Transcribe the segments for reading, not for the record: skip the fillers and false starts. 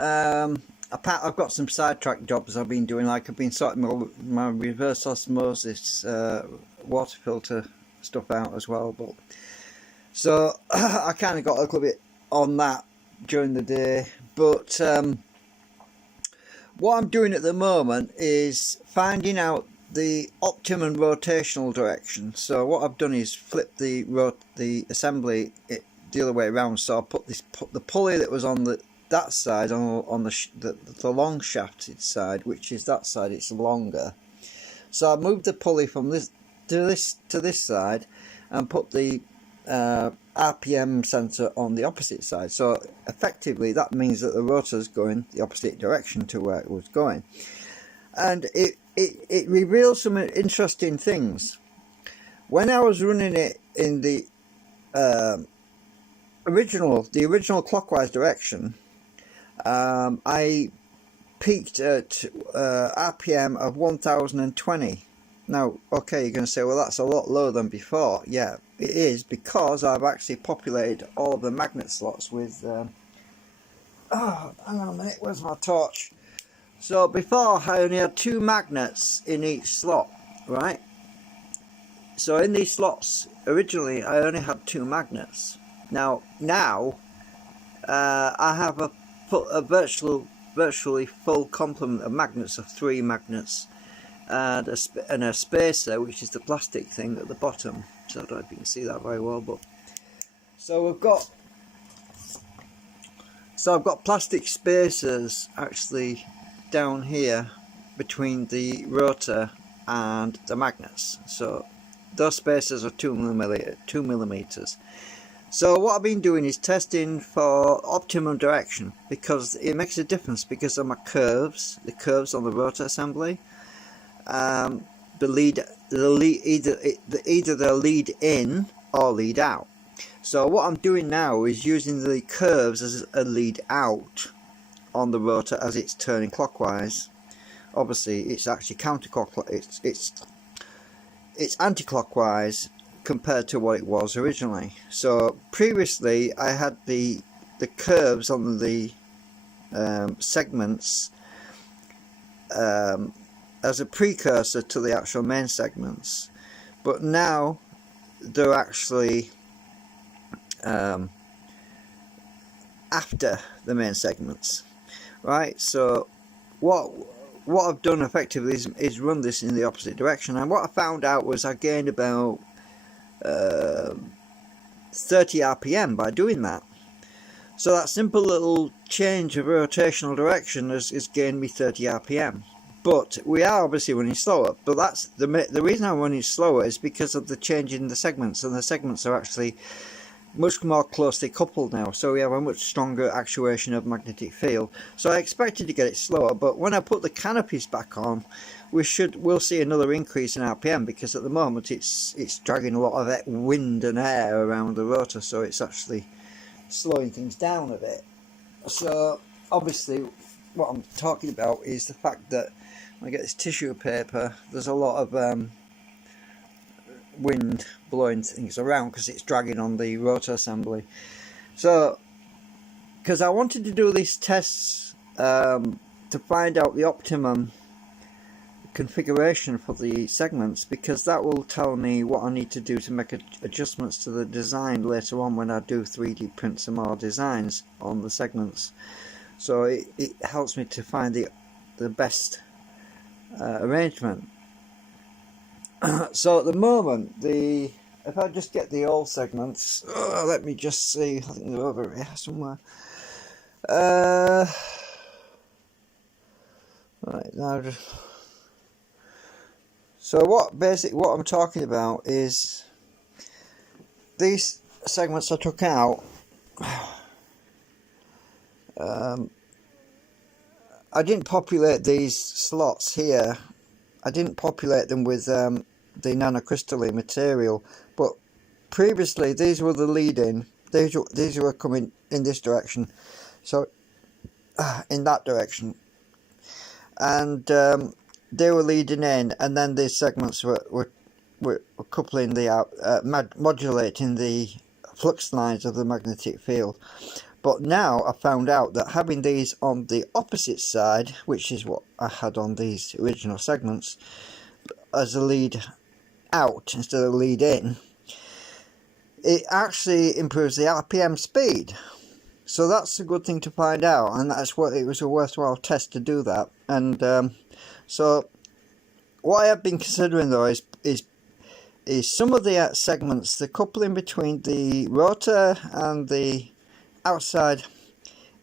I've got some sidetrack jobs I've been doing, like I've been sorting my reverse osmosis water filter stuff out as well. But so I kind of got a little bit on that during the day. But what I'm doing at the moment is finding out the optimum rotational direction. So what I've done is flip the assembly the other way around. So I put the pulley that was on that side on the long shafted side, which is that side. It's longer. So I moved the pulley from this to this side, and put the RPM sensor on the opposite side. So effectively that means that the rotor is going the opposite direction to where it was going, and it reveals some interesting things. When I was running it in the original clockwise direction, I peaked at RPM of 1020. Now, okay, you're going to say, well, that's a lot lower than before. Yeah, it is, because I've actually populated all of the magnet slots with oh, hang on a minute, where's my torch? So before, I only had 2 magnets in each slot, right? So in these slots, originally I only had 2 magnets. Now I have a virtually full complement of magnets, of 3 magnets, and a spacer, which is the plastic thing at the bottom. So I don't know if you can see that very well, but I've got plastic spacers actually down here between the rotor and the magnets. So those spacers are 2 millimeters. So what I've been doing is testing for optimum direction, because it makes a difference because of my curves, the curves on the rotor assembly. Either they'll lead in or lead out. So what I'm doing now is using the curves as a lead out on the rotor as it's turning clockwise. Obviously it's actually counterclockwise, it's anti-clockwise compared to what it was originally. So previously I had the curves on the segments as a precursor to the actual main segments, but now they're actually after the main segments, right? So what I've done effectively is run this in the opposite direction, and what I found out was I gained about 30 RPM by doing that. So that simple little change of rotational direction has gained me 30 RPM. But we are obviously running slower. But that's the reason I'm running slower is because of the change in the segments, and the segments are actually much more closely coupled now. So we have a much stronger actuation of magnetic field. So I expected to get it slower, but when I put the canopies back on, we'll see another increase in RPM, because at the moment it's dragging a lot of wind and air around the rotor, so it's actually slowing things down a bit. So obviously what I'm talking about is the fact that when I get this tissue paper, there's a lot of wind blowing things around because it's dragging on the rotor assembly. So because I wanted to do these tests to find out the optimum configuration for the segments, because that will tell me what I need to do to make adjustments to the design later on when I do 3D print some more designs on the segments. So it helps me to find the best arrangement. So at the moment, if I just get the old segments, let me just see, I think they're over here somewhere. Right now, so what I'm talking about is these segments I took out. I didn't populate these slots here. I didn't populate them with the nanocrystalline material, but previously these were the lead-in. These were coming in this direction, so in that direction, and they were leading in, and then these segments were coupling modulating the flux lines of the magnetic field. But now I found out that having these on the opposite side, which is what I had on these original segments, as a lead out instead of lead in, it actually improves the RPM speed. So that's a good thing to find out, and that's what it was a worthwhile test to do that. And so what I have been considering though is some of the segments, the coupling between the rotor and the outside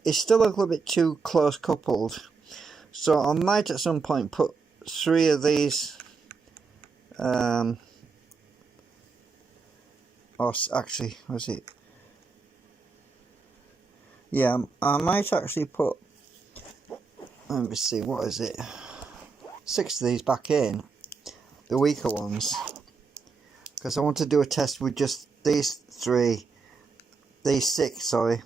is still a little bit too close coupled. So I might at some point put 3 of these, or actually, was it? Yeah, I might actually put, let me see, what is it? 6 of these back in, the weaker ones, because I want to do a test with just these 6, sorry.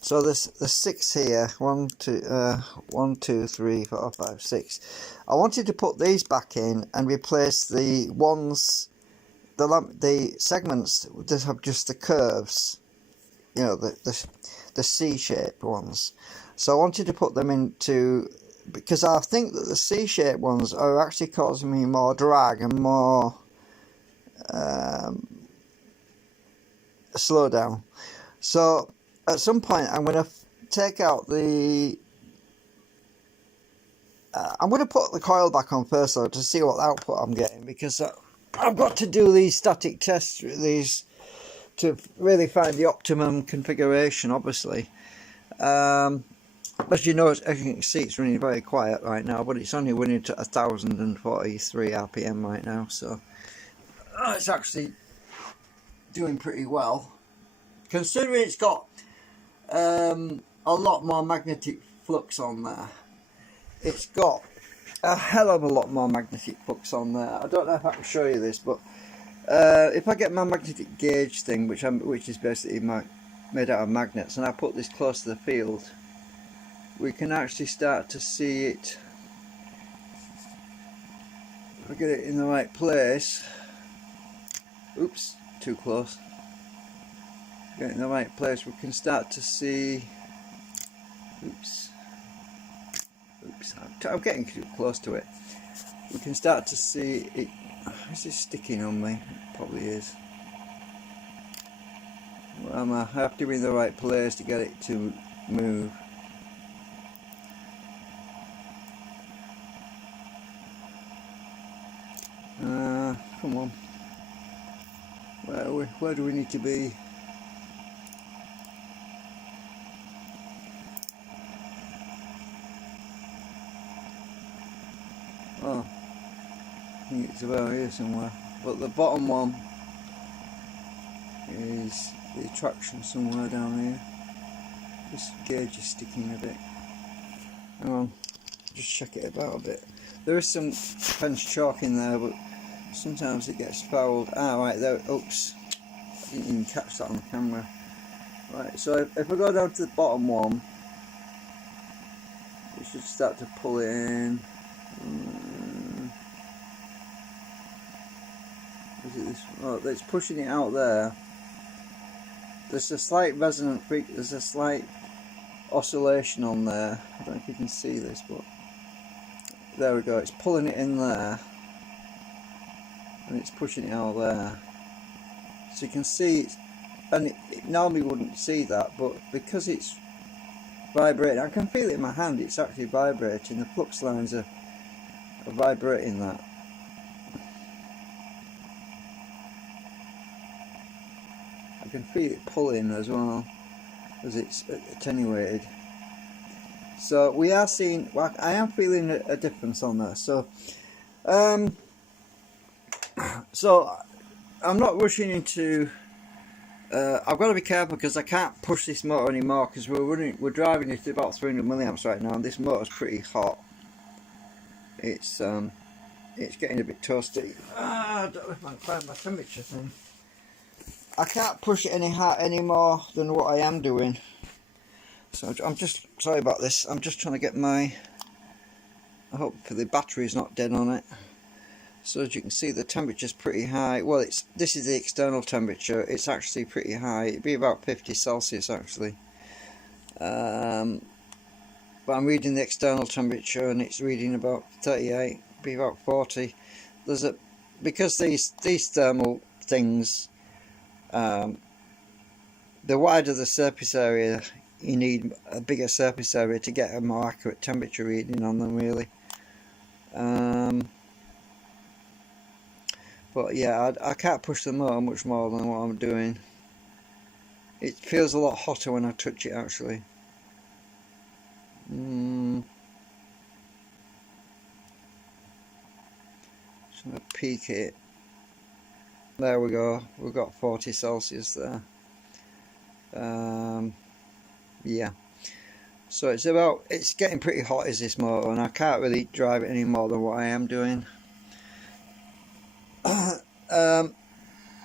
So there's 6 here, 1, 2, 3, 4, 5, 6. I wanted to put these back in and replace the ones, the segments that have just the curves, you know, the C-shaped ones. So I wanted to put them into, because I think that the C-shaped ones are actually causing me more drag and more slowdown. So at some point I'm going to take out the I'm going to put the coil back on first though, to see what output I'm getting, because I've got to do these static tests with these to really find the optimum configuration, obviously. As you know, as you can see, it's running very quiet right now, but it's only running to 1043 RPM right now, so it's actually doing pretty well, considering it's got a lot more magnetic flux on there. It's got a hell of a lot more magnetic flux on there. I don't know if I can show you this, but if I get my magnetic gauge thing, which is basically made out of magnets, and I put this close to the field, we can actually start to see it. If I get it in the right place, oops, too close. Get it in the right place, we can start to see. Oops, I'm getting too close to it. We can start to see it. Is it sticking on me? It probably is. Well, I have to be in the right place to get it to move. Come on. Where do we need to be? Oh, I think it's about here somewhere. But the bottom one is the traction somewhere down here. This gauge is sticking a bit. Hang on, just check it about a bit. There is some French chalk in there, but sometimes it gets fouled. Ah, right there. Oops, I didn't even catch that on the camera. Right, so if I go down to the bottom one, we should start to pull it in. Is it this? Oh, it's pushing it out there. There's a slight resonant frequency. There's a slight oscillation on there. I don't know if you can see this, but there we go. It's pulling it in there, and it's pushing it out there. So you can see, and it normally wouldn't see that, but because it's vibrating, I can feel it in my hand. It's actually vibrating. The flux lines are vibrating that. I can feel it pulling as well as it's attenuated. So we are seeing, well, I am feeling a difference on there. So so I'm not rushing into I've got to be careful because I can't push this motor anymore, because we're driving it to about 300 milliamps right now, and this motor's pretty hot. It's getting a bit toasty. I don't know if I can find my temperature thing. I can't push it any more than what I am doing. So I'm just sorry about this. I'm just trying to get my. I hope the battery's not dead on it. So as you can see, the temperature's pretty high. Well, this is the external temperature. It's actually pretty high. It'd be about 50 Celsius actually. But I'm reading the external temperature and it's reading about 38. It'd be about 40. Because these thermal things, the wider the surface area, you need a bigger surface area to get a more accurate temperature reading on them, really. But yeah, I can't push the motor much more than what I'm doing. It feels a lot hotter when I touch it actually. Just gonna peak it. There we go. We've got 40 Celsius there. Yeah. So it's getting pretty hot is this motor, and I can't really drive it any more than what I am doing.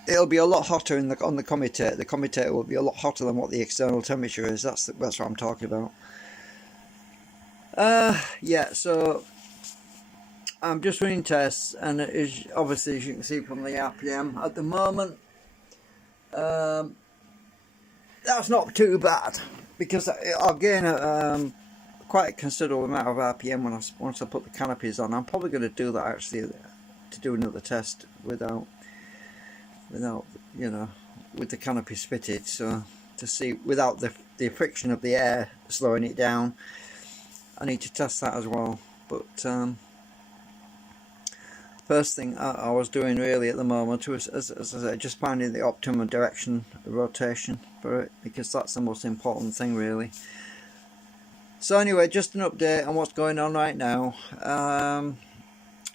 It'll be a lot hotter on the commutator. The commutator will be a lot hotter than what the external temperature is. That's what I'm talking about. Yeah. So I'm just running tests, and it is obviously, as you can see from the RPM at the moment, that's not too bad, because I'll gain quite a considerable amount of RPM once I put the canopies on. I'm probably going to do that actually, to do another test without you know, with the canopies fitted, so to see without the friction of the air slowing it down. I need to test that as well. But first thing I was doing really at the moment was, as I said, just finding the optimum direction of rotation for it, because that's the most important thing really. So anyway, just an update on what's going on right now.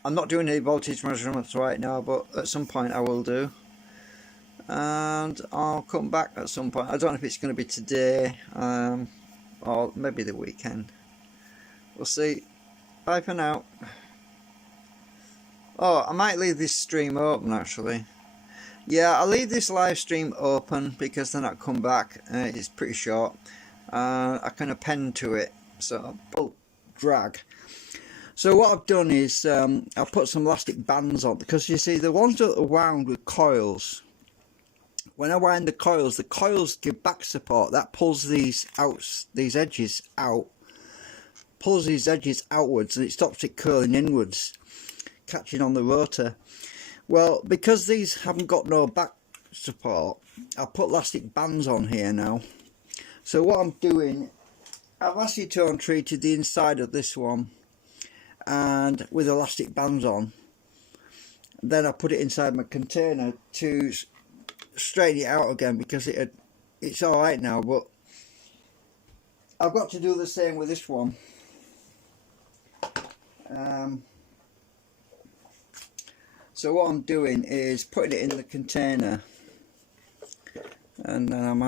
I'm not doing any voltage measurements right now, but at some point I will do, and I'll come back at some point. I don't know if it's going to be today, or maybe the weekend. We'll see. Bye for now. Oh, I might leave this stream open actually. Yeah, I'll leave this live stream open because then I'll come back. It's pretty short. I can append to it, so I'll drag. So what I've done is I've put some elastic bands on, because you see the ones that are wound with coils, when I wind the coils give back support. That pulls these edges out, pulls these edges outwards, and it stops it curling inwards, catching on the rotor. Well, because these haven't got no back support, I put elastic bands on here now. So what I'm doing, I've acetone treated the inside of this one, and with elastic bands on. Then I put it inside my container to straighten it out again, because it's alright now, but I've got to do the same with this one. So what I'm doing is putting it in the container, and then I'm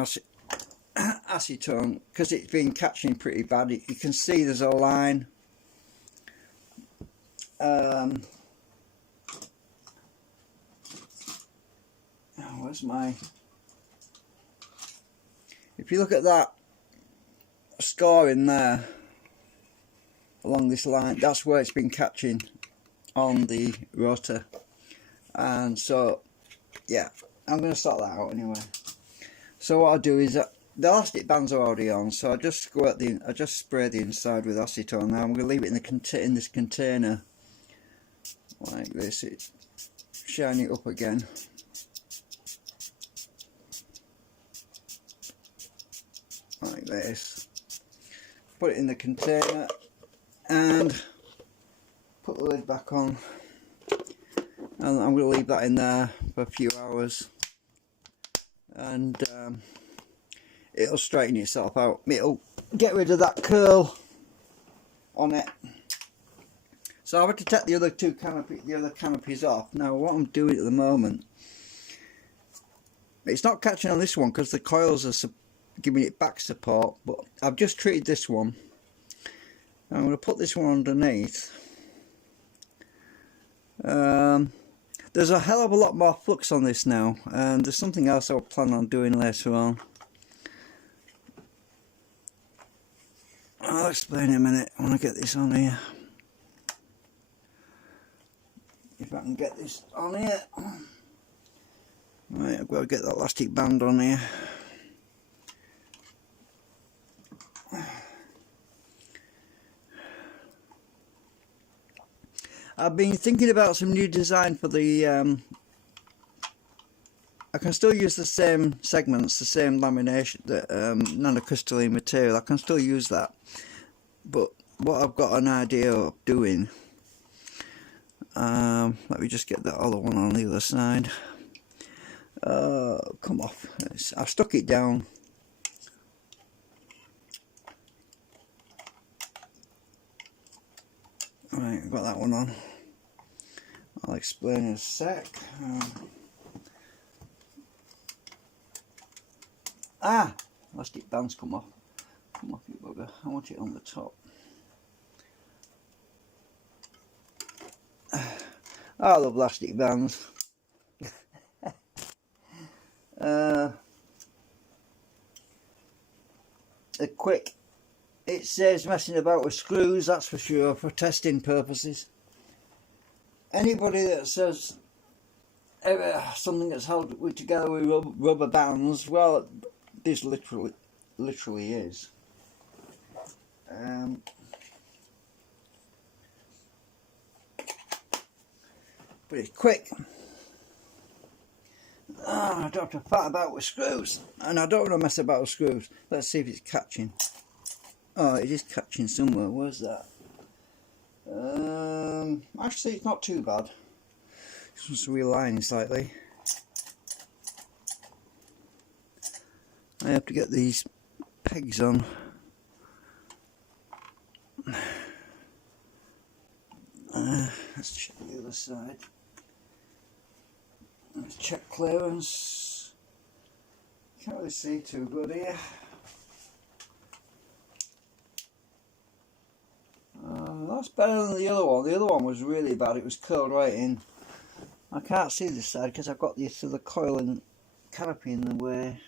acetone, because it's been catching pretty bad. You can see there's a line. Where's my... If you look at that scoring there along this line, that's where it's been catching on the rotor. And so yeah, I'm going to sort that out anyway. So what I do is the elastic bands are already on, so I just spray the inside with acetone. Now I'm going to leave it in this container like this. Shine it up again. Like this. Put it in the container and put the lid back on. And I'm going to leave that in there for a few hours, and it'll straighten itself out. It'll get rid of that curl on it. So I've had to take the other canopies off. Now what I'm doing at the moment, it's not catching on this one because the coils are giving it back support, but I've just treated this one. I'm going to put this one underneath. There's a hell of a lot more flux on this now, and there's something else I plan on doing later on. I'll explain in a minute when I get this on here. If I can get this on here. Right, I've got to get that elastic band on here. I've been thinking about some new design for the I can still use the same segments, the same lamination, the nanocrystalline material. I can still use that, but what I've got an idea of doing, let me just get that other one on the other side. Come off. I've stuck it down. Right, I've got that one on. I'll explain in a sec. Elastic band's come off. Come off, you bugger. I want it on the top. I love elastic bands. They're quick. It saves messing about with screws, that's for sure, for testing purposes. Anybody that says something that's held together with rubber bands, well, this literally is. But it's quick. I don't have to fat about with screws, and I don't want to mess about with screws. Let's see if it's catching. Oh, it is catching somewhere. Where's that? Actually, it's not too bad. Just realigning slightly. I have to get these pegs on. Let's check the other side. Let's check clearance. Can't really see too good here. That's better than the other one. The other one was really bad. It was curled right in. I can't see this side because I've got the coil and canopy in the way.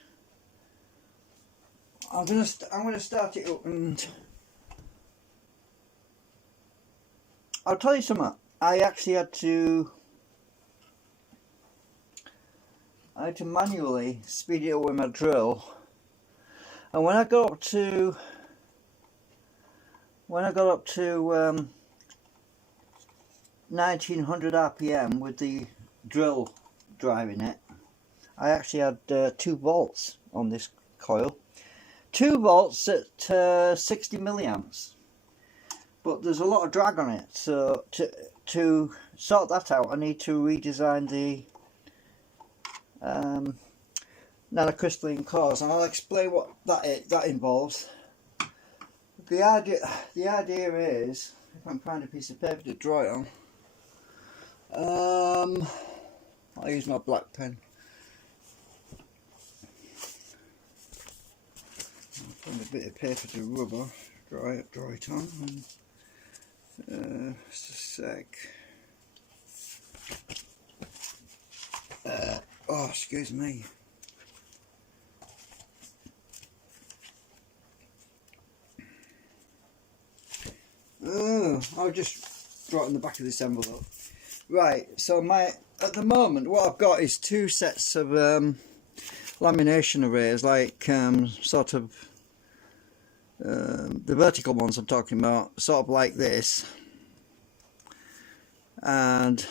I'm gonna start it up, and I'll tell you something. I actually had to manually speed it up with my drill, and when I got up to 1900 RPM with the drill driving it, I actually had 2 volts on this coil. 2 volts at 60 milliamps, but there's a lot of drag on it, so to sort that out I need to redesign the nanocrystalline cores, and I'll explain what that involves. The idea is, if I can find a piece of paper to draw it on, I'll use my black pen. I'll find a bit of paper to rubber, draw it on. Just a sec. Oh, excuse me. I'll just draw it in the back of this envelope. Right, so at the moment what I've got is 2 sets of lamination arrays, like sort of the vertical ones I'm talking about, sort of like this, and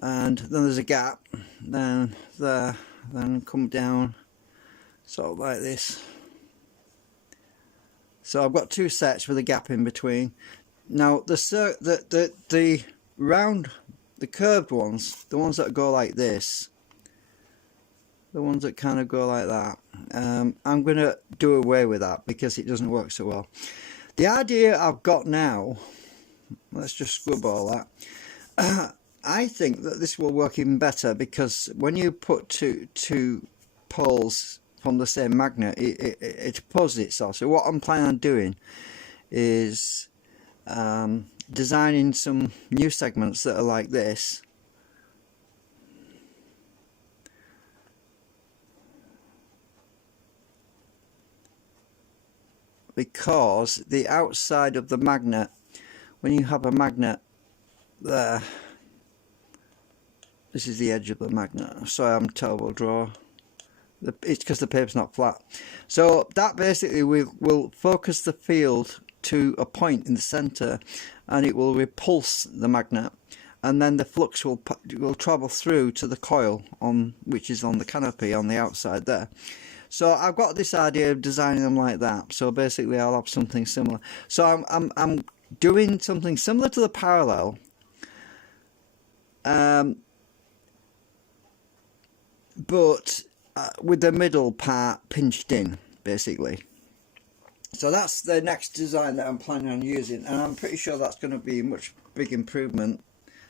then there's a gap, then there, then come down sort of like this. So I've got 2 sets with a gap in between. Now the round, the curved ones, the ones that go like this, the ones that kind of go like that, I'm going to do away with that because it doesn't work so well. The idea I've got now, let's just scrub all that. I think that this will work even better, because when you put two poles from the same magnet, it opposes itself. So what I'm planning on doing is designing some new segments that are like this, because the outside of the magnet when you have a magnet there, this is the edge of the magnet. Sorry, I'm a terrible drawer. It's because the paper's not flat. So that basically will focus the field to a point in the center, and it will repulse the magnet, and then the flux will travel through to the coil which is on the canopy on the outside there. So I've got this idea of designing them like that. So basically I'll have something similar. So I'm doing something similar to the parallel, but with the middle part pinched in, basically. So that's the next design that I'm planning on using, and I'm pretty sure that's going to be a much big improvement.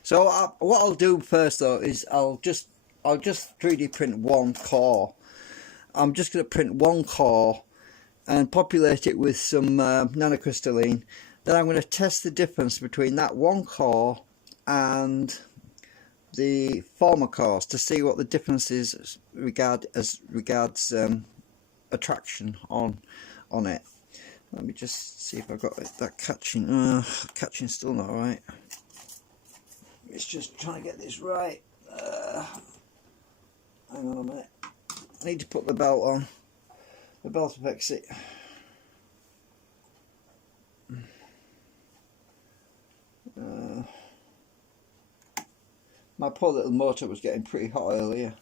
So what I'll do first though is I'll just 3D print one core. I'm just going to print one core and populate it with some nanocrystalline. Then I'm going to test the difference between that one core and the former cores to see what the difference is as regards attraction on it. Let me just see if I've got that catching. Catching's still not right. It's just trying to get this right. Hang on a minute. I need to put the belt on. The belt will fix it. My poor little motor was getting pretty hot earlier.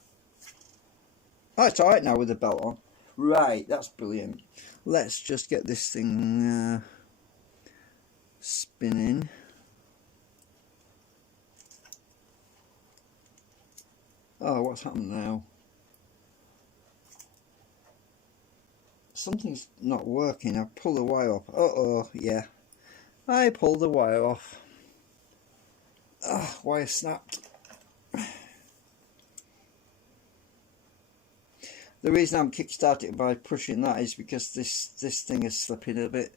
Oh, it's alright now with the belt on. Right, that's brilliant. Let's just get this thing spinning. Oh, what's happened now? Something's not working. I pulled the wire off. Uh-oh, yeah. I pulled the wire off. Oh, wire snapped. The reason I'm kickstarting by pushing that is because this thing is slipping a bit.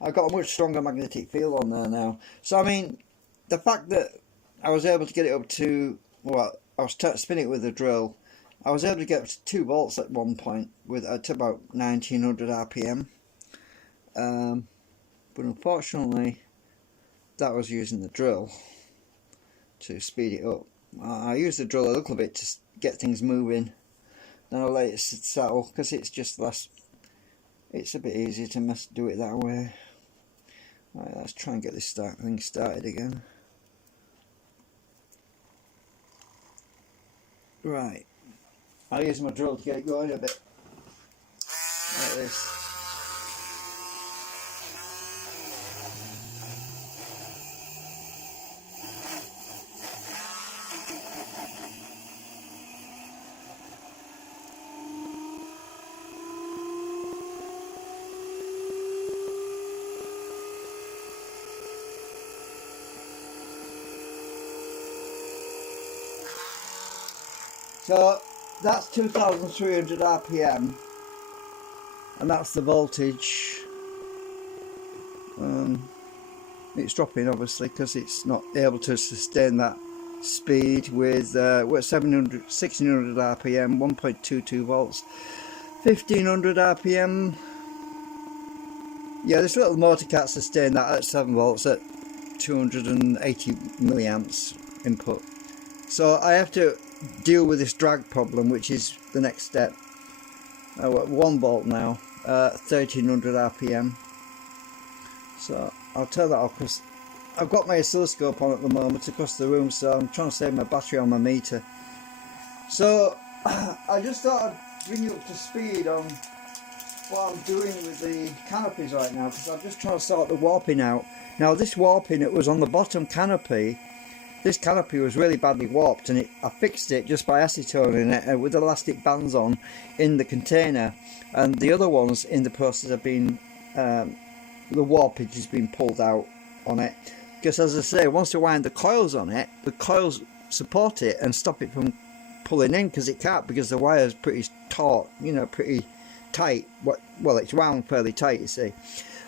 I've got a much stronger magnetic field on there now. So I mean, the fact that I was able to get it up to, well, I was spinning it with a drill. I was able to get up to 2 volts at one point at about 1900 RPM. But unfortunately, that was using the drill to speed it up. I used the drill a little bit to get things moving. Then I'll let it settle because it's just less. It's a bit easier to do it that way. Right, let's try and get this thing started again. Right, I'll use my drill to get it going a bit like this. So that's 2300 RPM, and that's the voltage. It's dropping obviously because it's not able to sustain that speed with 1600 RPM, 1.22 volts, 1500 RPM. Yeah, this little motor can't sustain that at 7 volts at 280 milliamps input. So I have to deal with this drag problem, which is the next step. 1 volt now, 1300 RPM. So I'll turn that off because I've got my oscilloscope on at the moment across the room, so I'm trying to save my battery on my meter. So I just thought I'd bring you up to speed on what I'm doing with the canopies right now, because I'm just trying to sort the warping out. Now this warping, it was on the bottom canopy. This canopy was really badly warped, and I fixed it just by acetoning it with elastic bands on in the container, and the other ones in the process of being the warpage has been pulled out on it, because as I say, once you wind the coils on it, the coils support it and stop it from pulling in, because it can't, because the wire is pretty taut, you know, pretty tight. Well, it's wound fairly tight, you see.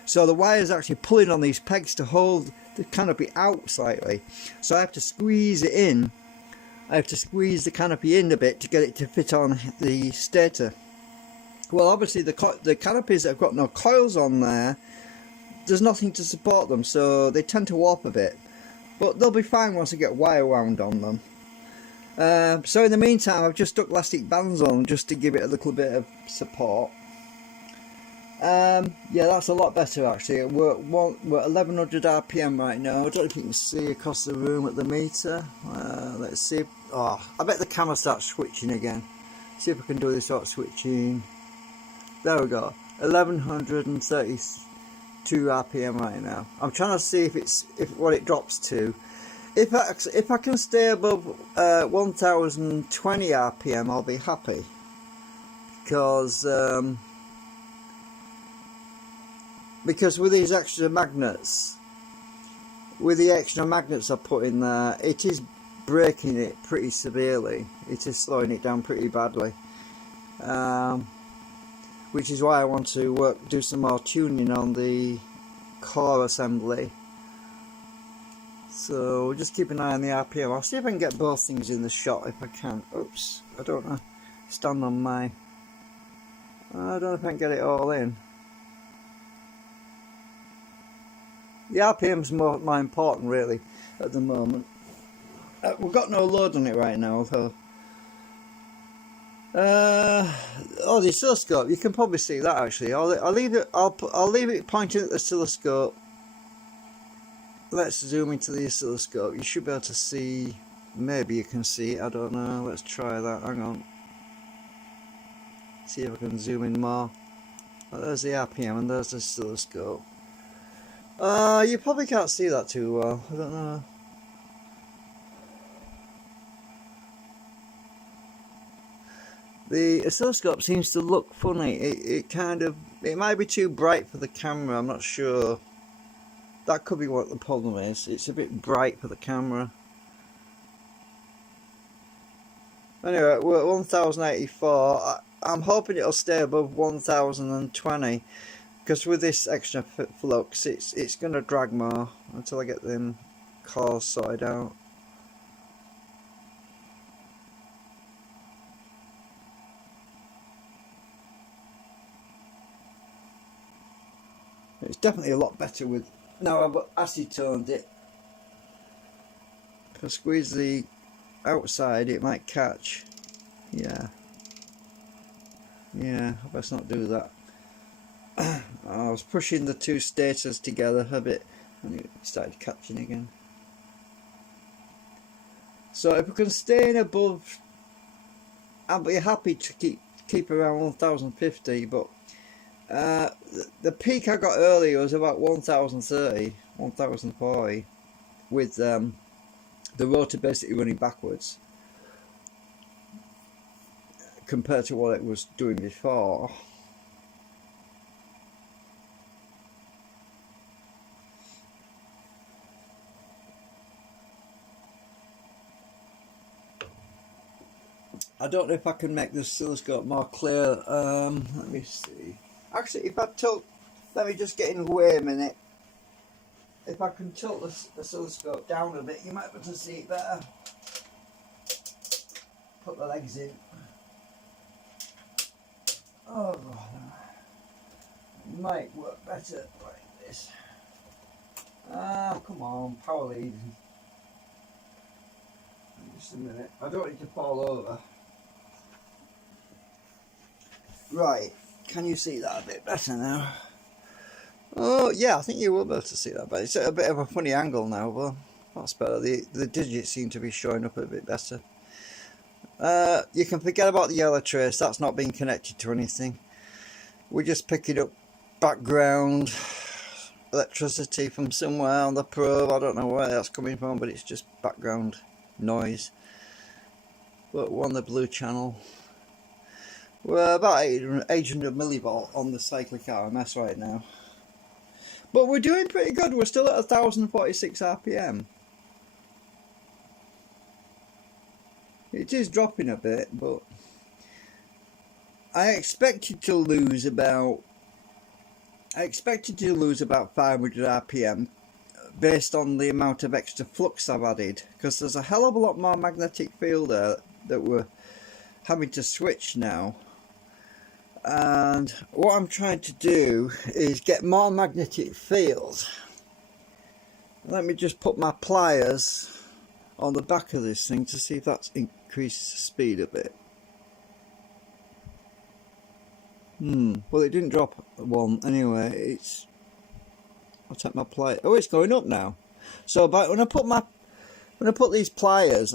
So the wire is actually pulling on these pegs to hold the canopy out slightly. So I have to squeeze it in. I have to squeeze the canopy in a bit to get it to fit on the stator. Well, obviously the canopies that have got no coils on there, there's nothing to support them, so they tend to warp a bit, but they'll be fine once I get wire wound on them. So in the meantime, I've just stuck elastic bands on just to give it a little bit of support. Yeah, that's a lot better actually. We're 1100 RPM right now. I don't know if you can see across the room at the meter. Let's see. Oh, I bet the camera starts switching again. See if I can do this without switching. There we go. 1132 RPM right now. I'm trying to see what it drops to. If I can stay above 1020 RPM, I'll be happy, because with these extra magnets, I put in there, it is breaking it pretty severely. It is slowing it down pretty badly, which is why I want to do some more tuning on the core assembly. So we'll just keep an eye on the RPM. I'll see if I can get both things in the shot if I can. Oops, I don't know. Stand on my... I don't know if I can get it all in. The RPM's more important really at the moment. We've got no load on it right now, although... oh, the oscilloscope. You can probably see that actually. I'll leave it pointing at the oscilloscope. Let's zoom into the oscilloscope. You should be able to see, maybe you can see it, I don't know. Let's try that, hang on. See if I can zoom in more. Oh, there's the RPM and there's the oscilloscope. You probably can't see that too well, I don't know. The oscilloscope seems to look funny. It might be too bright for the camera, I'm not sure. That could be what the problem is. It's a bit bright for the camera. Anyway, we're at 1084. I'm hoping it'll stay above 1020, because with this extra flux, it's going to drag more until I get them cores sorted out. It's definitely a lot better with... Now I've acetoned it. If I squeeze the outside, it might catch. Yeah, I best not do that. I was pushing the two stators together a bit and it started catching again. So if we can stay in above, I'll be happy to keep around 1050, but the peak I got earlier was about 1030, 1040, with the rotor basically running backwards compared to what it was doing before. I don't know if I can make the oscilloscope more clear. Let me see. Actually, if I tilt, let me just get in the way a minute. If I can tilt the oscilloscope down a bit, you might be able to see it better. Put the legs in. Oh, it might work better like this. Come on, power lead. Just a minute. I don't need to fall over. Right. Can you see that a bit better now? Oh yeah, I think you will be able to see that, but it's at a bit of a funny angle now, but that's better. The digits seem to be showing up a bit better. You can forget about the yellow trace, that's not being connected to anything. We're just picking up background electricity from somewhere on the probe. I don't know where that's coming from, but it's just background noise. But we're on the blue channel. We're about 800 millivolt on the cyclic RMS right now. But we're doing pretty good. We're still at 1046 RPM. It is dropping a bit, but I expected to lose about 500 RPM based on the amount of extra flux I've added, because there's a hell of a lot more magnetic field there that we're having to switch now. And what I'm trying to do is get more magnetic field. Let me just put my pliers on the back of this thing to see if that increases the speed a bit. Well, it didn't drop one anyway. I'll take my pliers. Oh, it's going up now. So when I put these pliers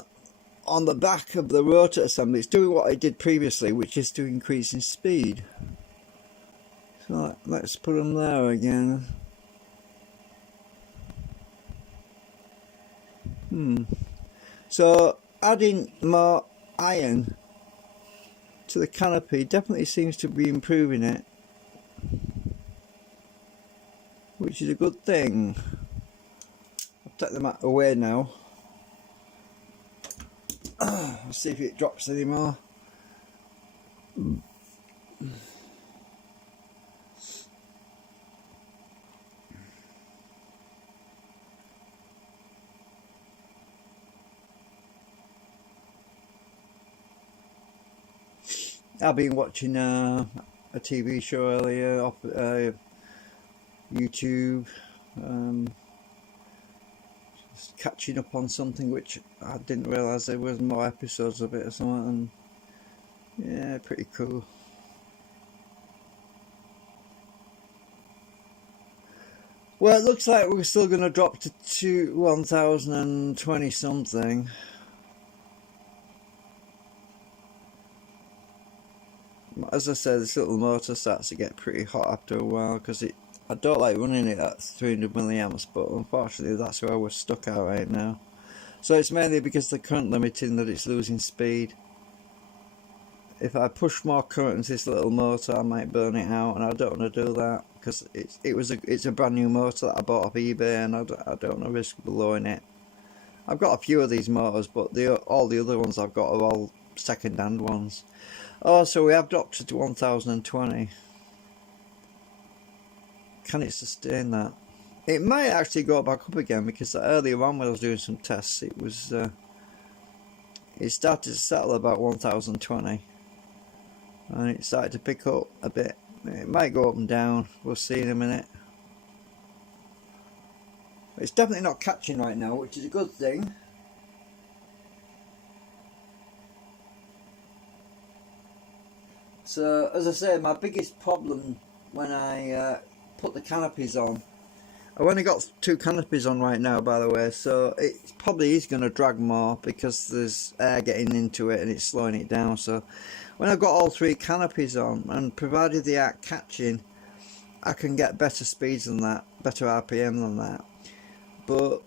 on the back of the rotor assembly, it's doing what I did previously, which is to increase in speed. So let's put them there again. So adding more iron to the canopy definitely seems to be improving it, which is a good thing. I'll take them away now. Let's see if it drops anymore. I've been watching a TV show earlier off YouTube, just catching up on something which I didn't realise there was more episodes of it or something, and yeah, pretty cool. Well, it looks like we're still going to drop to 1020 something. As I said, this little motor starts to get pretty hot after a while because I don't like running it at 300 milliamps, but unfortunately that's where we're stuck at right now. So it's mainly because the current limiting that it's losing speed. If I push more current into this little motor, I might burn it out, and I don't want to do that because it's a brand new motor that I bought off eBay, and I don't want to risk blowing it. I've got a few of these motors, but all the other ones I've got are all second-hand ones. Oh, so we have dropped it to 1020. Can it sustain that? It might actually go back up again, because earlier on when I was doing some tests, it started to settle about 1020, and it started to pick up a bit. It might go up and down. We'll see in a minute. It's definitely not catching right now, which is a good thing. So, as I say, my biggest problem when I put the canopies on, I've only got 2 canopies on right now, by the way, so it probably is going to drag more because there's air getting into it and it's slowing it down. So when I've got all 3 canopies on, and provided they aren't catching, I can get better speeds than that, better RPM than that. But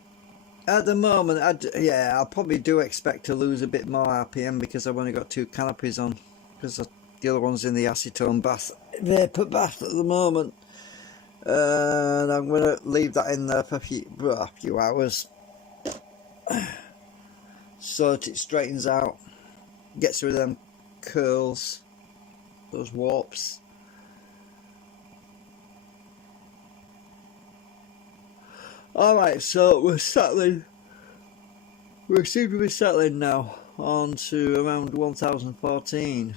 at the moment, I probably do expect to lose a bit more RPM because I've only got 2 canopies on, because the other one's in the acetone bath, vapor bath at the moment, and I'm going to leave that in there for a few hours so that it straightens out, gets rid of them curls, those warps. Alright, so we seem to be settling now on to around 1014.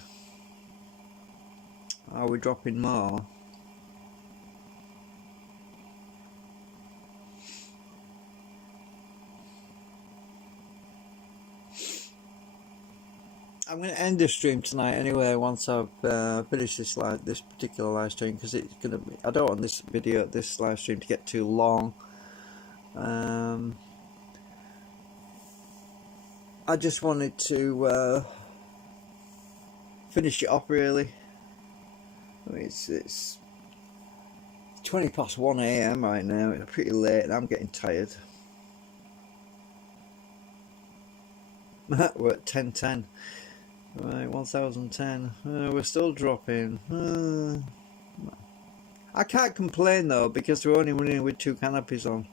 Are we dropping more? I'm going to end the stream tonight anyway once I've finished this particular live stream, because it's going to be, I don't want this live stream to get too long. I just wanted to finish it off really. I mean, it's 20 past 1 AM right now. It's pretty late and I'm getting tired. We're at 1010. Right, 1010. We're still dropping. I can't complain though, because we're only running with 2 canopies on.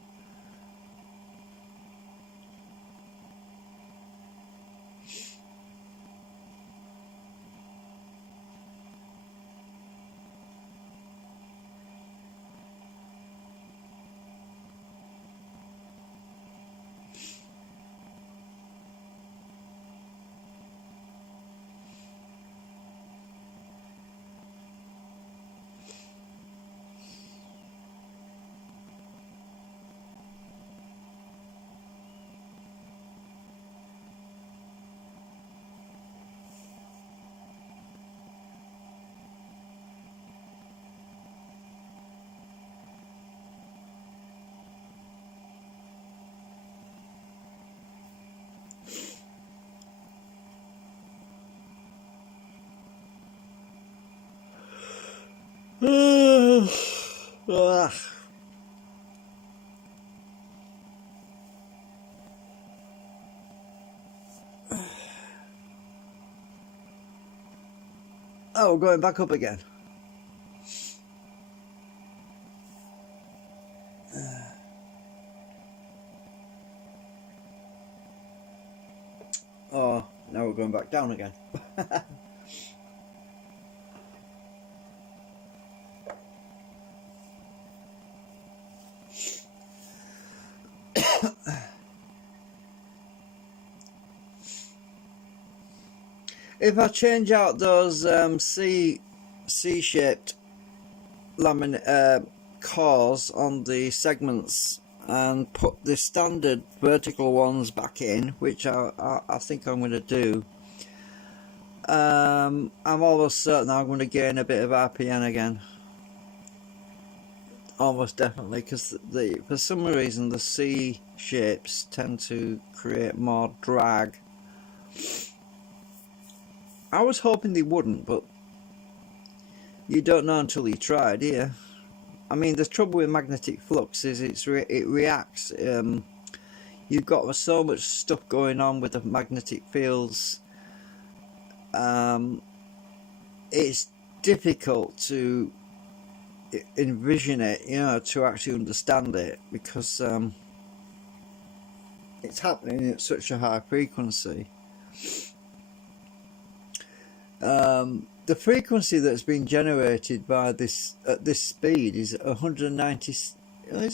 Ah. Oh, we're going back up again. Oh, now we're going back down again. If I change out those C-shaped laminate cores on the segments and put the standard vertical ones back in, which I think I'm going to do, I'm almost certain I'm going to gain a bit of RPM again. Almost definitely, because for some reason the C shapes tend to create more drag. I was hoping they wouldn't, but you don't know until you try, do you? I mean, the trouble with magnetic flux is it reacts. You've got so much stuff going on with the magnetic fields. It's difficult to envision it, you know, to actually understand it, because it's happening at such a high frequency. The frequency that's been generated by this at this speed is 190. It's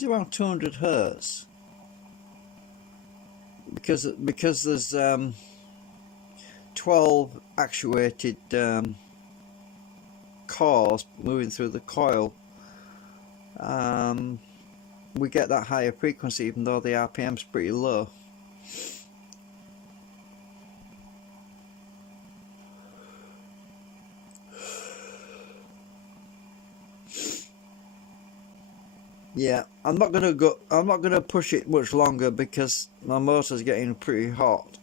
around 200 hertz. Because there's 12 actuated cores moving through the coil. We get that higher frequency even though the RPM's pretty low. Yeah, I'm not gonna push it much longer because my motor's getting pretty hot.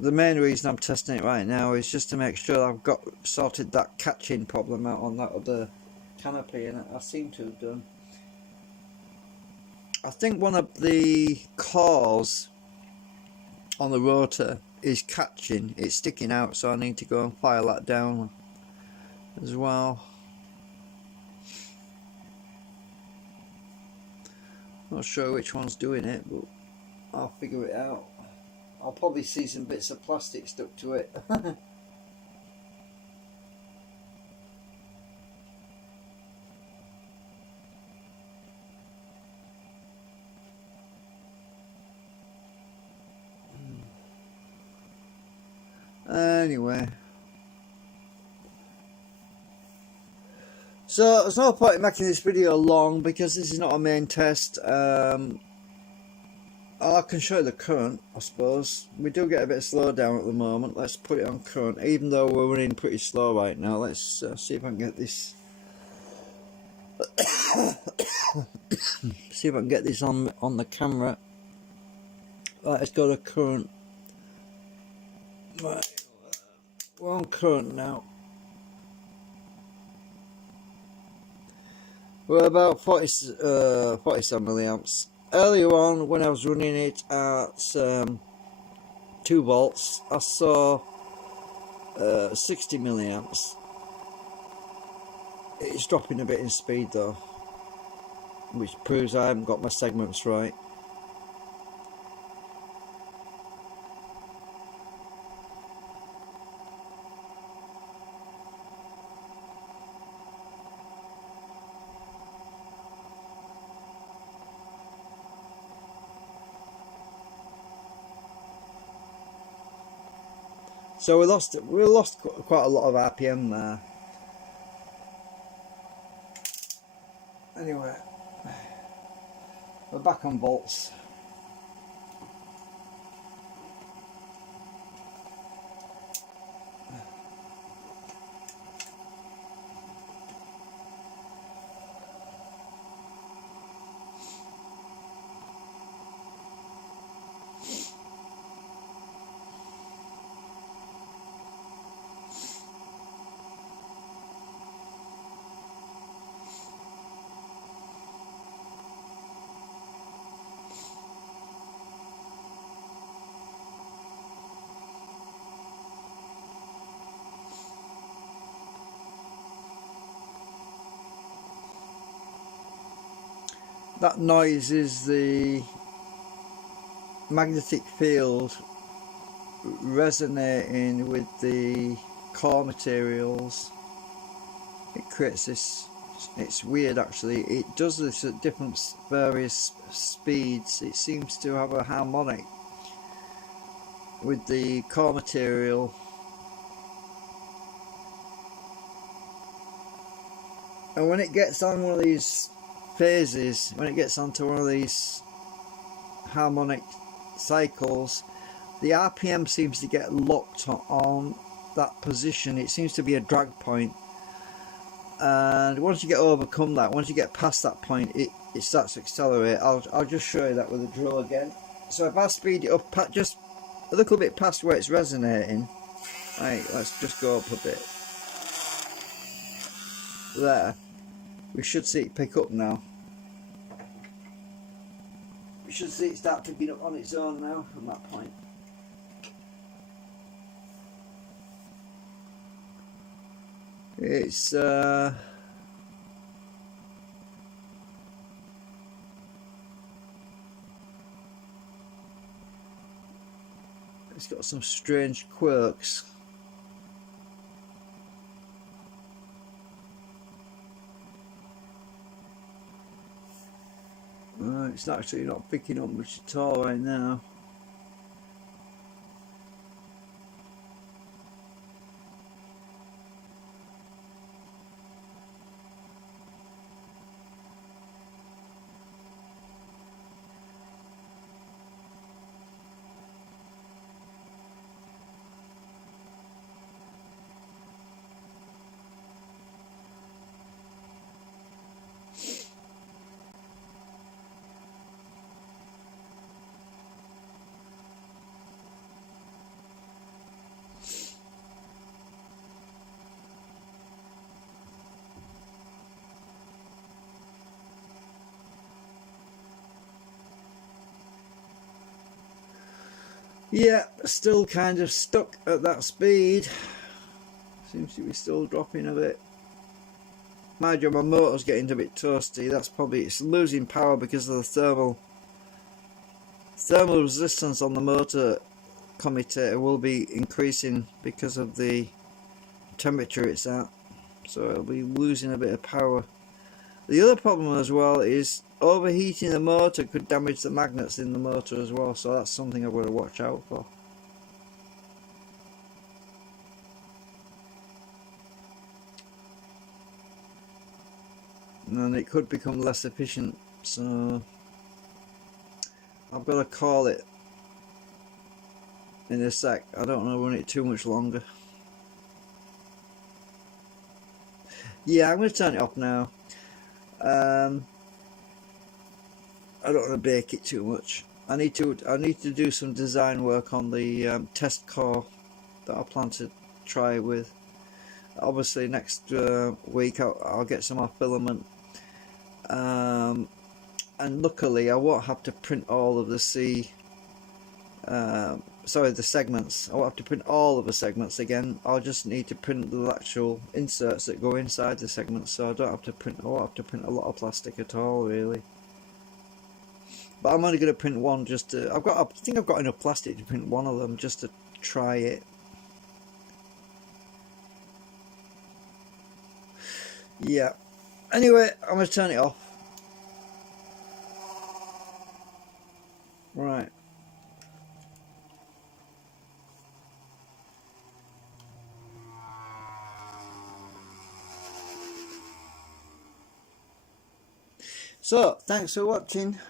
The main reason I'm testing it right now is just to make sure I've got sorted that catching problem out on that other canopy, and I seem to have done. I think one of the cores on the rotor is catching, it's sticking out, so I need to go and file that down as well. Not sure which one's doing it, but I'll figure it out. I'll probably see some bits of plastic stuck to it. Anyway, so there's no point in making this video long because this is not a main test. I can show you the current, I suppose. We do get a bit of slowdown at the moment. Let's put it on current, even though we're running pretty slow right now. Let's see if I can get this. See if I can get this on the camera. Right, let's go to current. Right, we're on current now. We're about 47 milliamps. Earlier on, when I was running it at 2 volts, I saw 60 milliamps. It's dropping a bit in speed though, which proves I haven't got my segments right. So we lost quite a lot of RPM there. Anyway, we're back on volts. that noise is the magnetic field resonating with the core materials. It creates this, it's weird actually, it does this at different various speeds. It seems to have a harmonic with the core material, and when it gets on one of these phases, when it gets onto one of these harmonic cycles, the RPM seems to get locked on that position. It seems to be a drag point, and once you get overcome that, once you get past that point, it starts to accelerate. I'll just show you that with a drill again. So if I speed it up just a little bit past where it's resonating, right, let's just go up a bit there, we should see it pick up now. We should see it start picking up on its own now from that point. It's got some strange quirks. It's actually not picking up much at all right now. Yeah, still kind of stuck at that speed. Seems to be still dropping a bit. Mind you, my motor's getting a bit toasty. That's probably, it's losing power because of the thermal resistance on the motor commutator will be increasing because of the temperature it's at. So it'll be losing a bit of power. The other problem as well is overheating the motor could damage the magnets in the motor as well, so that's something I've got to watch out for. And it could become less efficient, so I've got to call it in a sec. I don't want to run it too much longer. Yeah, I'm going to turn it off now. I don't want to bake it too much. I need to do some design work on the test core that I plan to try with. Obviously next week I'll get some more filament, and luckily I won't have to print all of the the segments. I won't have to print all of the segments again. I'll just need to print the actual inserts that go inside the segments, so I won't have to print a lot of plastic at all really. But I'm only going to print one just to, I think I've got enough plastic to print one of them just to try it. Yeah. Anyway, I'm going to turn it off. Right. So, thanks for watching.